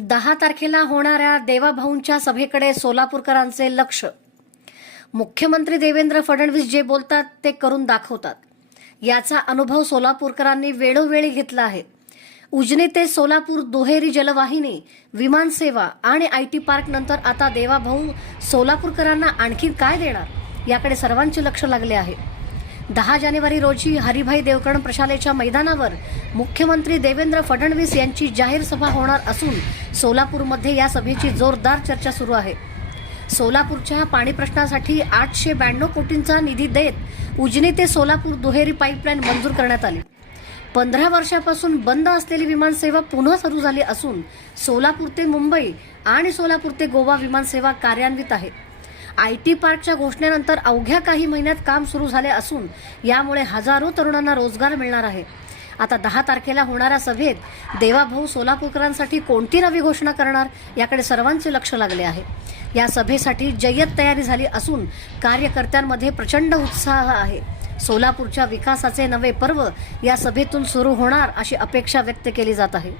10 तारखेला होणाऱ्या देवाभाऊंच्या सभेकडे सोलापूरकरांचे लक्ष. मुख्यमंत्री देवेंद्र फडणवीस जे बोलतात ते करून दाखवतात. याचा अनुभव सोलापूरकरांनी वेळोवेळी घेतला आहे. उजनी ते सोलापूर दुहेरी जलवाहिनी, विमानसेवा आणि आयटी पार्क नंतर आता देवाभाऊ सोलापूरकरांना आणखी काय देणार याकडे सर्वांचे लक्ष लागले आहे. 10 जानेवारी रोजी हरिभाई देवकरण प्रशालेच्या मैदानावर मुख्यमंत्री देवेंद्र फडणवीस यांची जाहीर सभा होणार असून सोलापूरमध्ये या सभेची जोरदार चर्चा सुरू आहे. सोलापूरच्या पाणी प्रश्नासाठी 892 कोटींचा निधी देत उजनी ते सोलापूर दुहेरी पाईपलाईन मंजूर करण्यात आली. 15 वर्षापासून बंद असलेली विमानसेवा पुन्हा सुरू झाली असून सोलापूर ते मुंबई आणि सोलापूर ते गोवा विमानसेवा कार्यान्वित आहे. आयटी पार्कच्या घोषणेनंतर अवघ्या काही महिन्यात काम सुरू झाले असून यामुळे हजारो तरुणांना रोजगार मिळणार आहे. आता 10 तारखेला होणाऱ्या सभेत देवाभाऊ सोलापूरकरांसाठी कोणती नवी घोषणा करणार याकडे सर्वांचे लक्ष लागले आहे. या सभेसाठी जय्यत तयारी झाली असून कार्यकर्त्यांमध्ये प्रचंड उत्साह आहे. सोलापूरच्या विकासाचे नवे पर्व या सभेतून सुरू होणार अशी अपेक्षा व्यक्त केली जात आहे.